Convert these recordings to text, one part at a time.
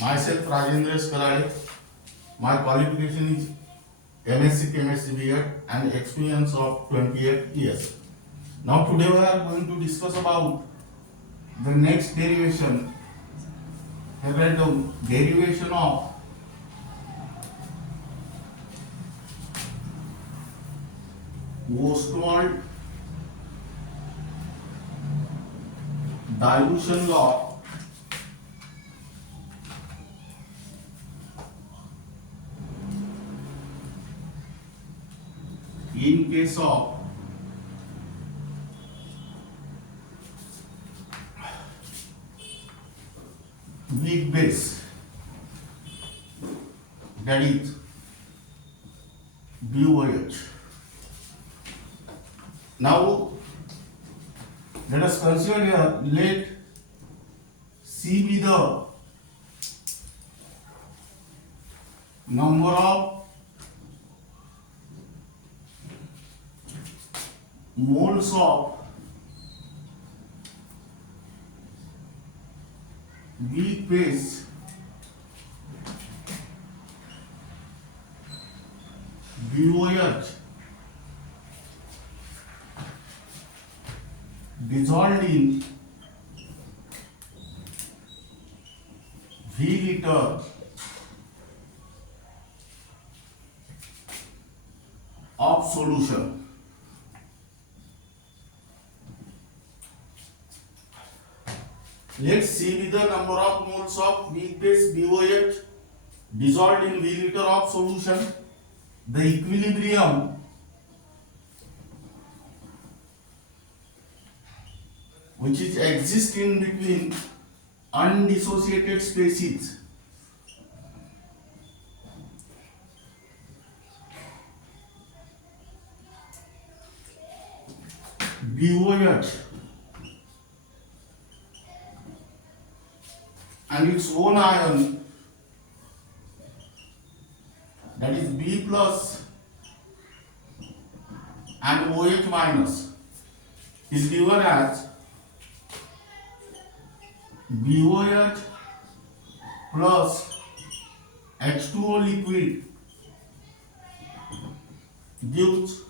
Myself Rajendra Skalade. My qualification is MSc Chemistry B.Ed and experience of 28 years. Now today we are going to discuss about the next derivation. Here is the derivation of Ostwald dilution law in case of weak base, that is BOH. Now let us consider here, let C be the number of moles of weak base BOH dissolved in V liter of solution. Let C be the number of moles of weak base BOH dissolved in V liter of solution. The equilibrium which is existing between undissociated species BOH and its own ion, that is B plus and OH minus, is given as BOH plus H2O liquid gives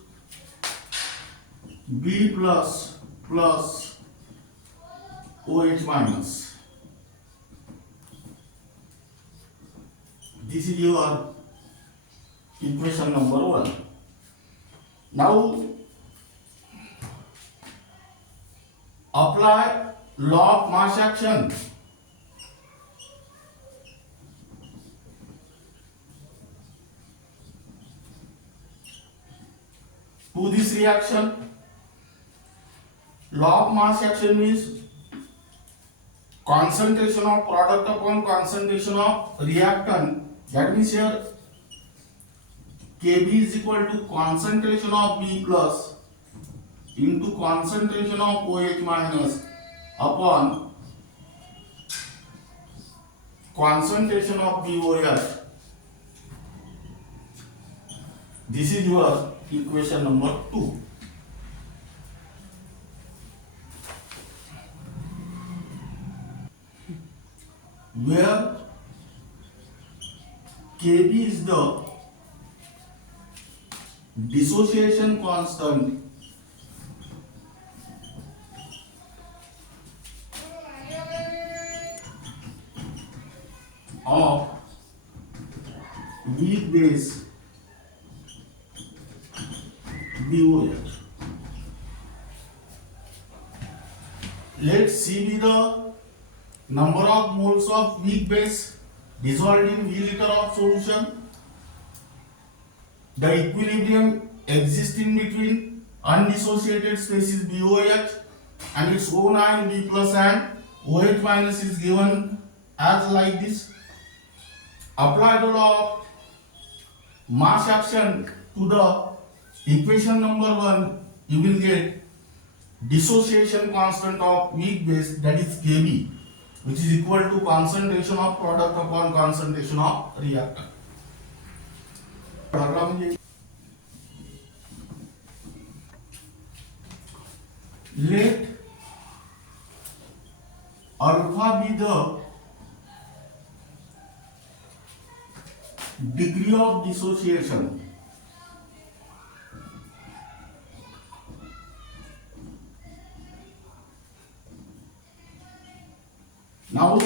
B plus plus OH minus. This is your equation number 1. Now apply law of mass action. To this reaction, law of mass action means concentration of product upon concentration of reactant. That means here Kb is equal to concentration of B plus into concentration of OH minus upon concentration of BOH. This is your equation number 2. Where Kb is the dissociation constant of weak base BOH. Let C be the number of moles of weak base dissolved in V liter of solution. The equilibrium existing between undissociated species BOH and its own ion B plus and OH minus is given as like this. Apply the law of mass action to the equation number 1. You will get dissociation constant of weak base, that is Kb, which is equal to concentration of product upon concentration of reactant. Let alpha be the degree of dissociation. Now,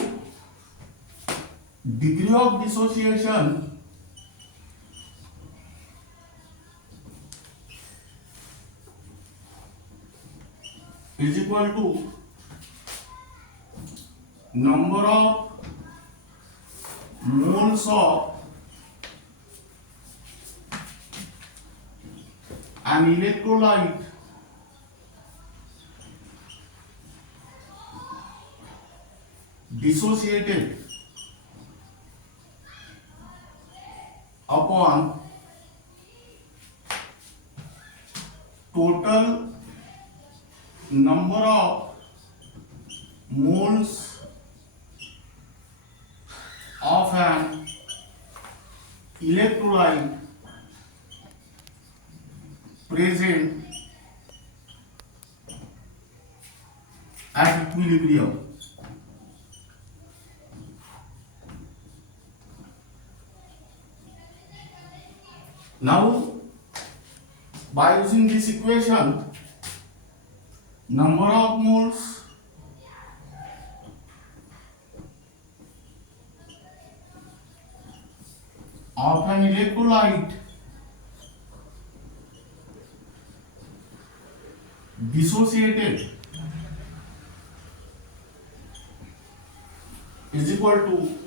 degree of dissociation is equal to number of moles of an electrolyte dissociated upon total number of moles of an electrolyte present at equilibrium. Now, by using this equation, number of moles of an electrolyte dissociated is equal to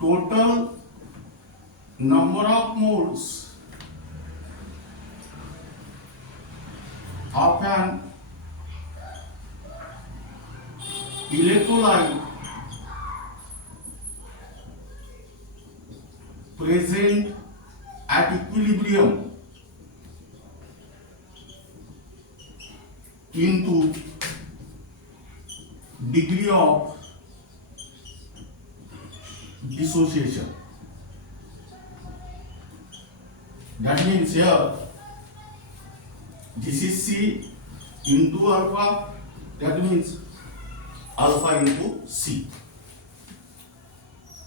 total number of moles of an electrolyte present at equilibrium into degree of dissociation. That means here this is C into alpha, that means alpha into C.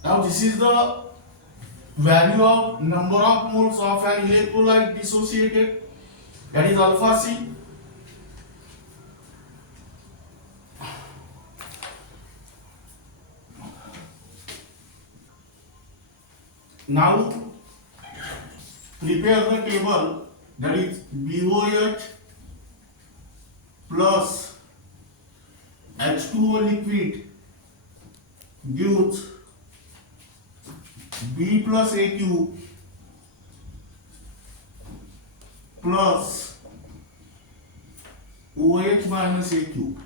Now this is the value of number of moles of an electrolyte dissociated, that is alpha C. Now prepare the table, that is BOH plus H2O liquid gives B plus AQ plus OH minus AQ.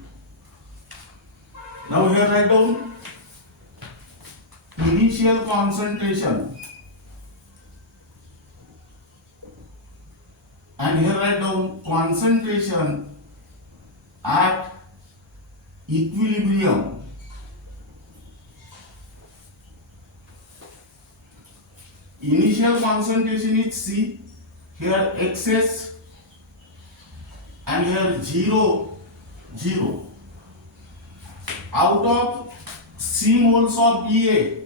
Now here write down initial concentration, and here write down concentration at equilibrium. Initial concentration is C, here excess, and here 0, 0. Out of C moles of BA,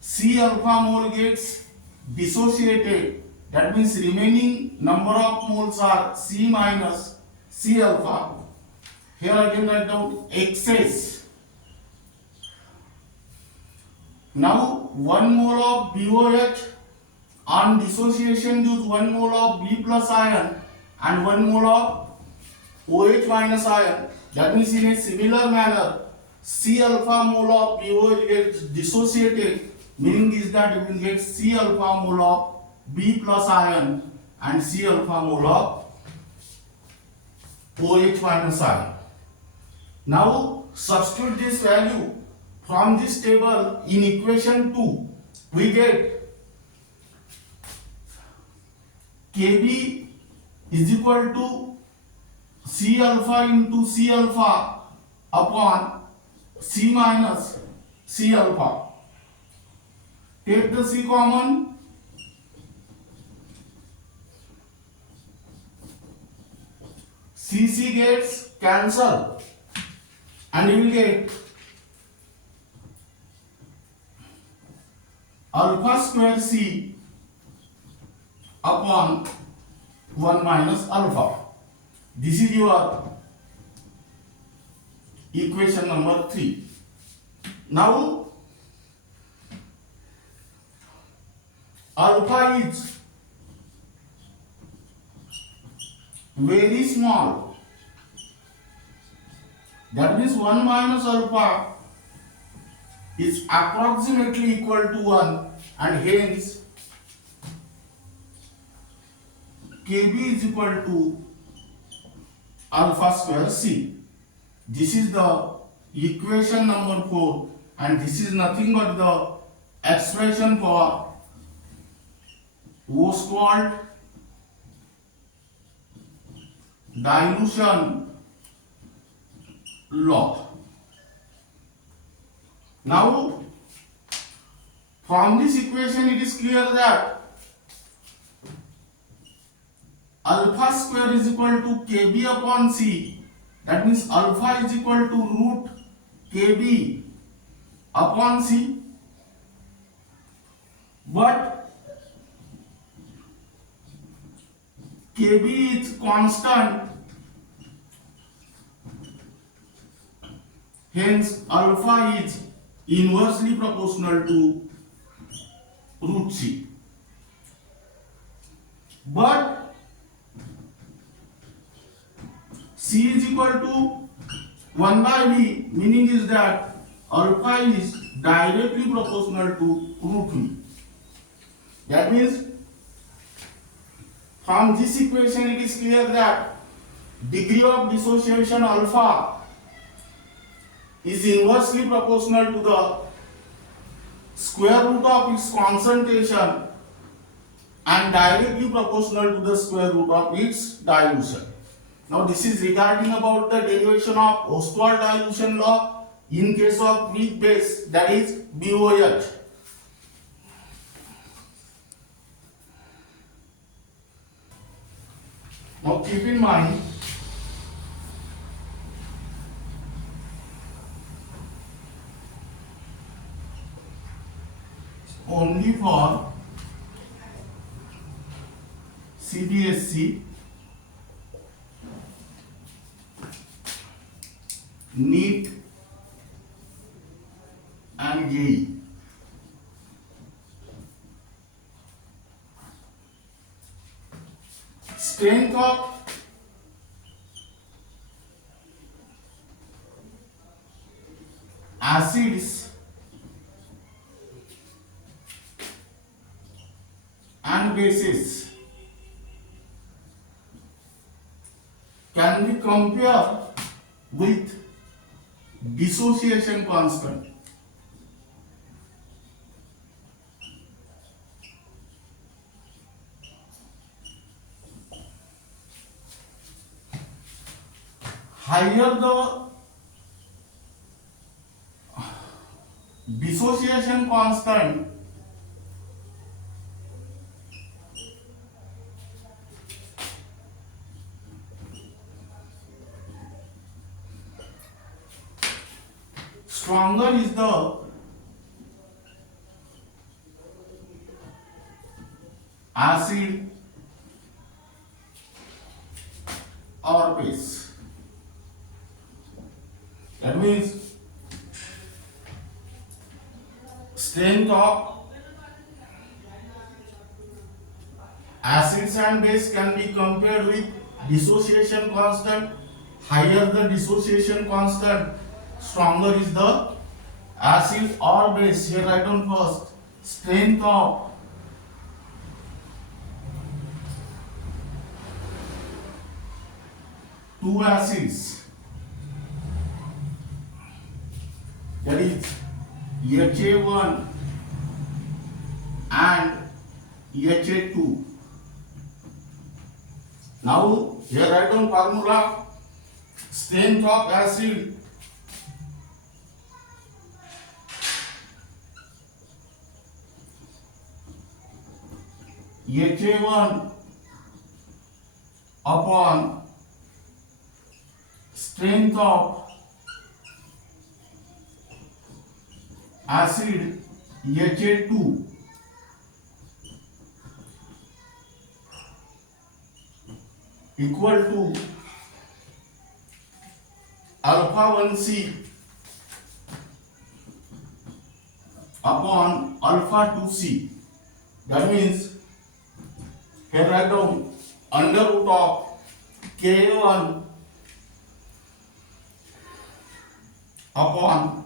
C alpha mole gets dissociated. That means remaining number of moles are C minus C alpha. Here again write down excess. Now 1 mole of BOH on dissociation gives 1 mole of B plus ion and 1 mole of OH minus ion. That means in a similar manner, C alpha mole of BOH gets dissociated, meaning is that you will get C alpha mole of B plus ion and C alpha mole of OH minus ion. Now substitute this value from this table in equation 2. We get Kb is equal to C alpha into C alpha upon C minus C alpha. Take the C common. CC gets cancelled and you will get alpha square C upon 1 minus alpha. This is your equation number 3. Now alpha is very small. That means 1 minus alpha is approximately equal to 1, and hence Kb is equal to alpha square C. This is the equation number 4, and this is nothing but the expression for Ostwald dilution law. Now, from this equation it is clear that alpha square is equal to Kb upon C. That means alpha is equal to root Kb upon C. But Kb is constant, hence alpha is inversely proportional to root C. But C is equal to 1 by V, meaning is that alpha is directly proportional to root V. That means from this equation it is clear that degree of dissociation alpha is inversely proportional to the square root of its concentration and directly proportional to the square root of its dilution. Now this is regarding about the derivation of Ostwald dilution law in case of weak base, that is BOH. Now keep in mind only for CBSC, NEET and JEE. Strength of acids and bases can be compared with dissociation constant. Higher the dissociation constant, stronger is the acid or base. That means strength of acids and base can be compared with dissociation constant. Higher the dissociation constant, stronger is the acid or base. Here write down first strength of two acids, that is HA1 and HA2. Now here write down formula. Strength of acid HA1 upon strength of acid HA2. equal to alpha 1c upon alpha 2c. That means here write down under root of K1 upon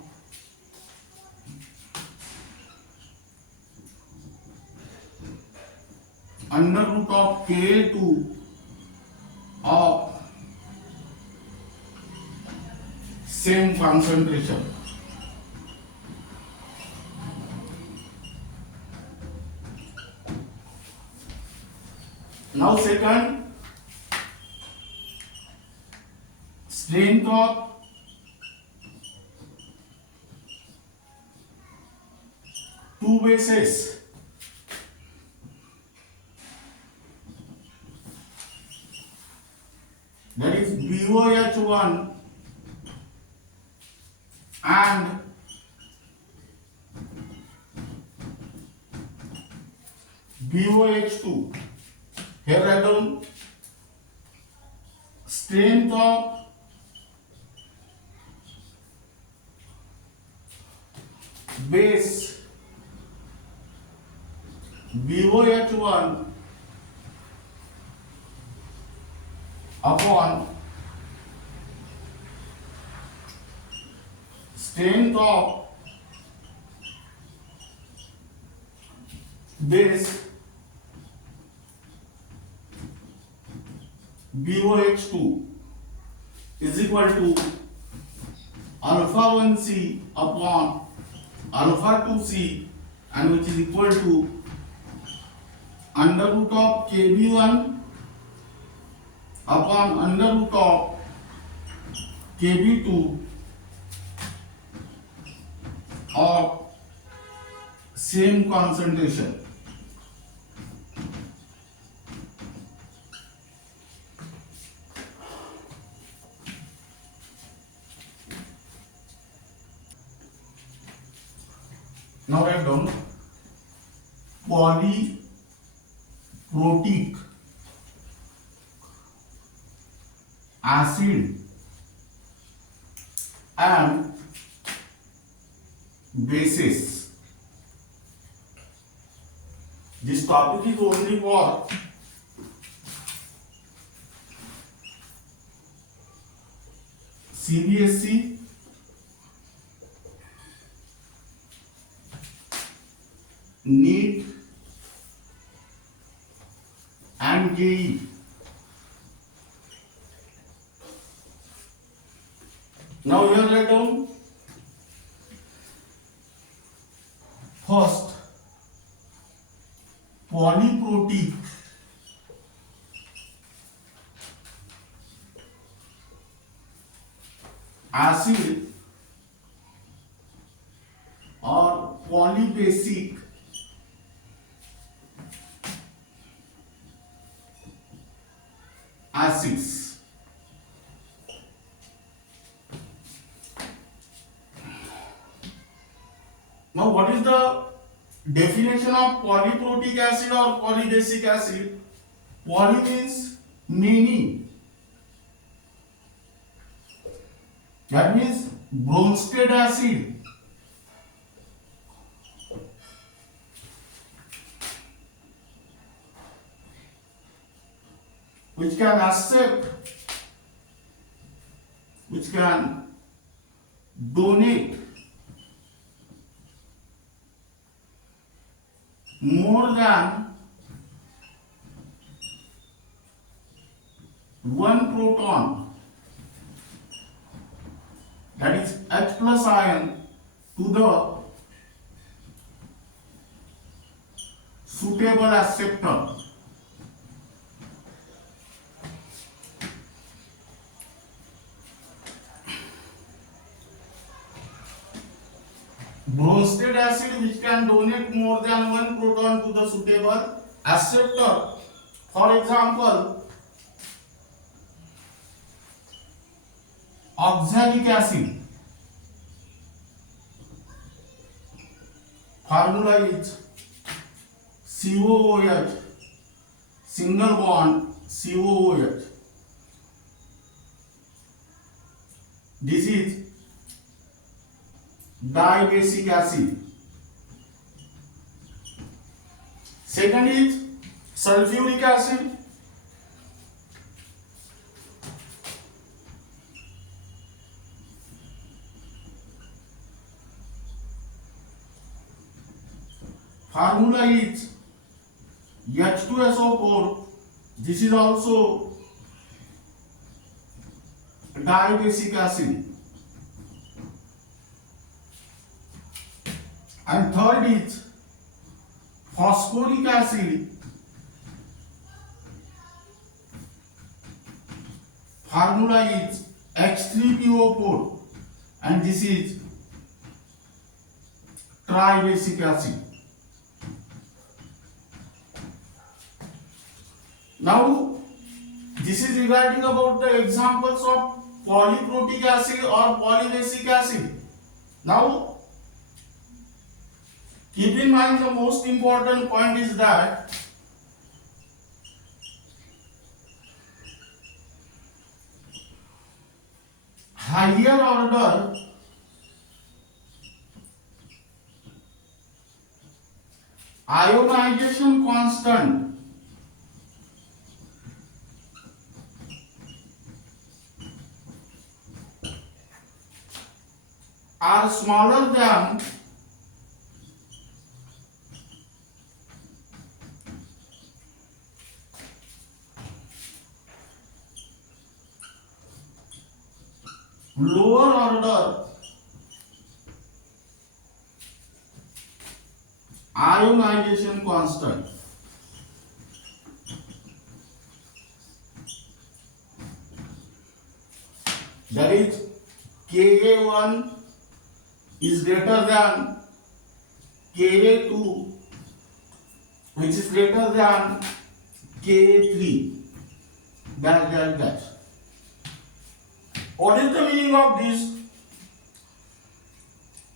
under root of K2 of same concentration. Now second, strength of two bases. That is BOH1 and BOH2. Here write down strength of base BOH1 upon strength of base BOH2 is equal to alpha 1c upon alpha 2c, and which is equal to under root of Kb1 upon under root of Kb2 of same concentration. Now write down polyprotic acid and bases. This topic is only for CBSE, NEET and JEE. Now here write down first polyprotic acid or polybasic acids. Now what is the definition of polyprotic acid or polybasic acid? Poly means many. That means Bronsted acid. Which can accept, which can donate more than one proton, that is H plus ion, to the suitable acceptor. Bronsted acid which can donate more than one proton to the suitable acceptor. For example, oxalic acid. Formula is COOH, single bond COOH. This is dibasic acid. Second is sulfuric acid. Formula is H2SO4. This is also dibasic acid. And third is phosphoric acid. Formula is H3PO4 and this is tribasic acid. Now this is regarding about the examples of polyprotic acid or polybasic acid. Now keep in mind the most important point is that higher order ionization constant are smaller than lower order ionization constant. That is Ka1 is greater than Ka2 which is greater than Ka3. That. What is the meaning of this?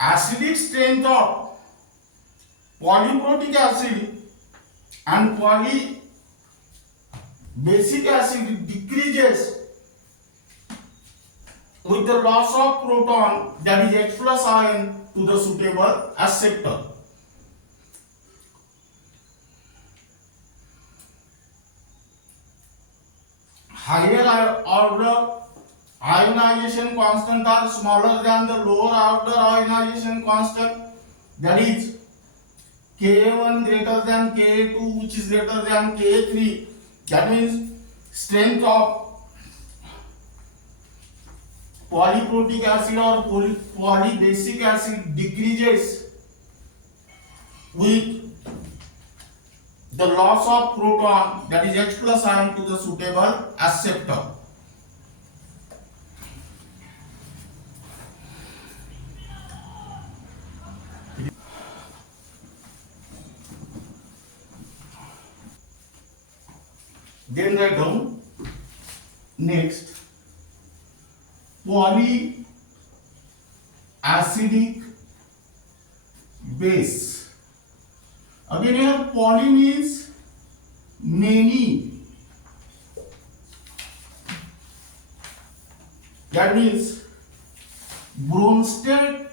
Acidic strength of polyprotic acid and polybasic acid decreases with the loss of proton, that is H plus ion, to the suitable acceptor. Higher order ionization constant are smaller than the lower order ionization constant, that is Ka1 greater than Ka2 which is greater than Ka3. That means strength of polyprotic acid or polybasic acid decreases with the loss of proton, that is H plus ion, to the suitable acceptor. Then write down next polyacidic base. Again here poly means many. That means Bronsted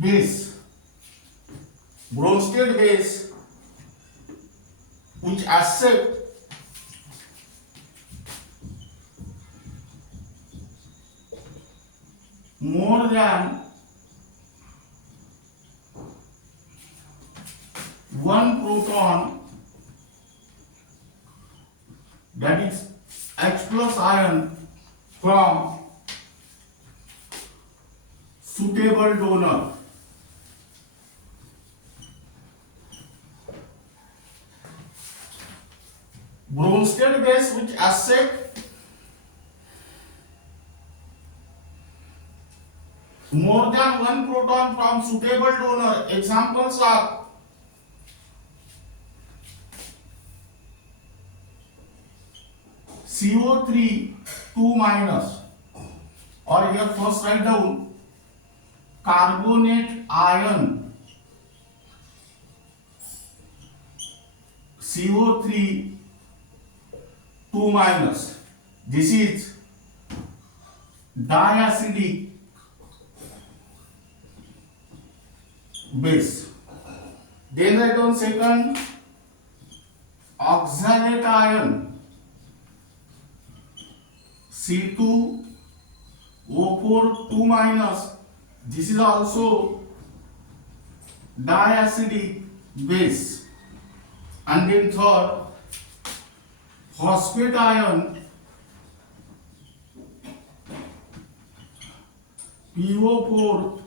base. Bronsted base which accept more than one proton, that is H plus ion, from suitable donor. Bronsted base which accept more than one proton from suitable donor. Examples are CO3 2 minus, or here first write down carbonate ion CO3 2-. This is diacidic base. Then write on second oxalate ion C2O4 2-. This is also diacidic base. And then third phosphate ion PO4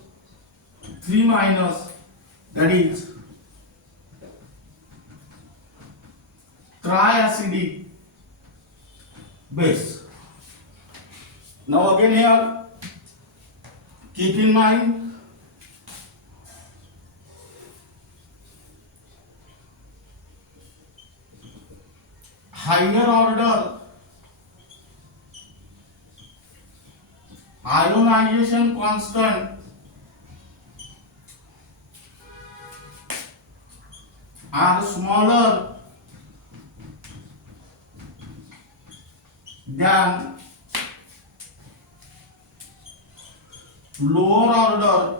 3-, that is triacidic base. Now again here, keep in mind higher order ionization constant are smaller than lower order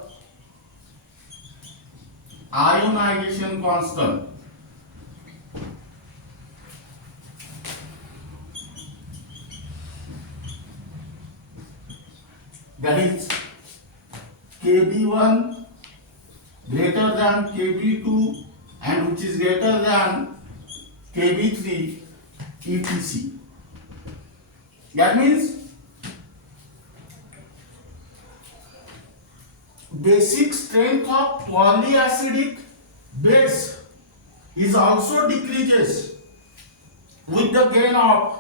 ionization constant. That is Kb1 greater than Kb2 and which is greater than Kb3 etc. That means basic strength of polyacidic base is also decreases with the gain of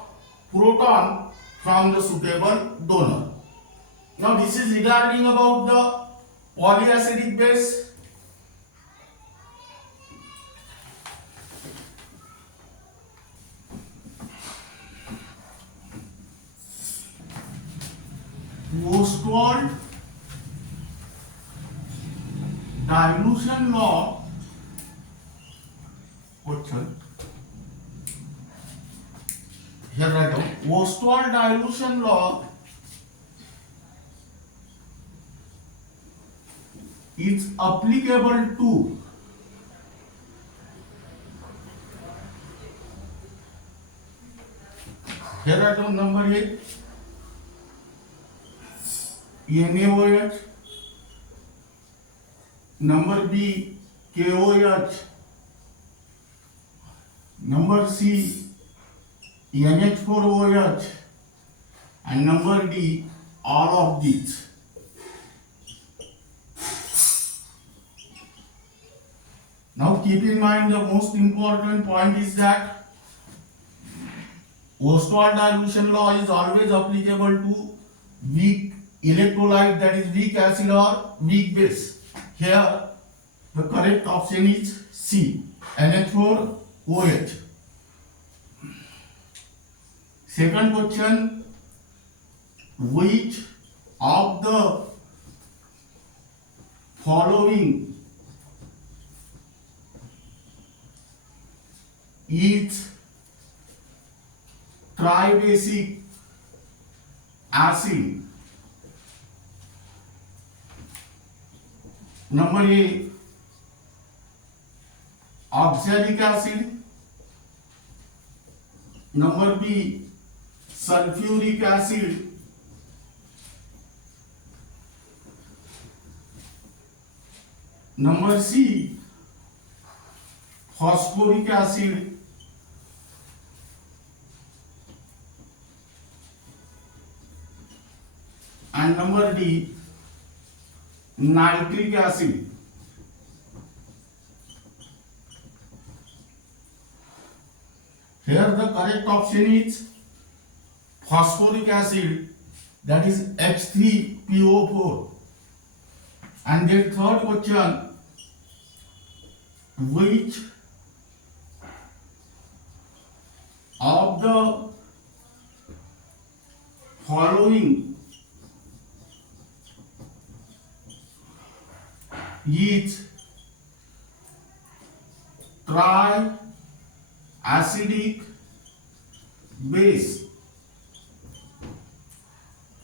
proton from the suitable donor. Now this is regarding about the polyacidic base. Ostwald dilution law question. Here write down Ostwald dilution law is applicable to here write down number A NaOH, number B KOH, number C NH4OH, and number D all of these. Now keep in mind the most important point is that Ostwald dilution law is always applicable to weak electrolyte, that is weak acid or weak base. Here the correct option is C, NH4OH. Second question, which of the following is tribasic acid? Number A oxalic acid, number B sulfuric acid, number C phosphoric acid, and number D nitric acid. Here the correct option is phosphoric acid, that is H3PO4. And the third question, which of the following is triacidic base.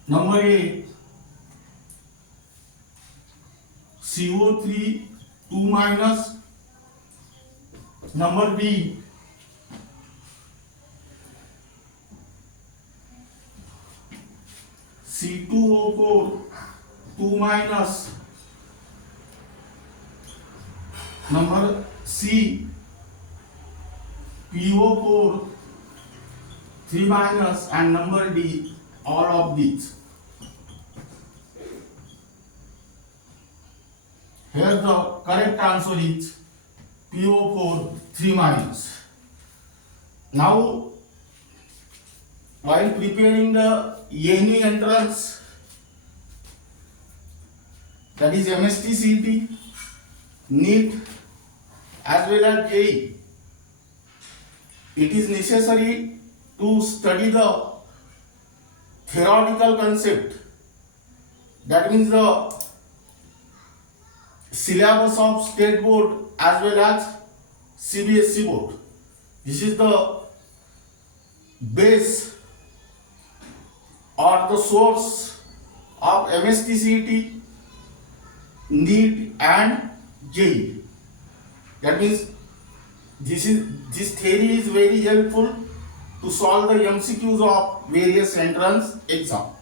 Number A, CO3 2 minus. Number B, C2O4 2 minus. Number C, PO4 3 minus, and number D, all of these. Here the correct answer is PO4 3 minus. Now, while preparing the any entrance, that is MST-CET, NEET as well as JEE, it is necessary to study the theoretical concept, that means the syllabus of state board as well as CBSE board. This is the base or the source of MST-CET, NEET and JEE. That means this theory is very helpful to solve the MCQs of various entrance exams.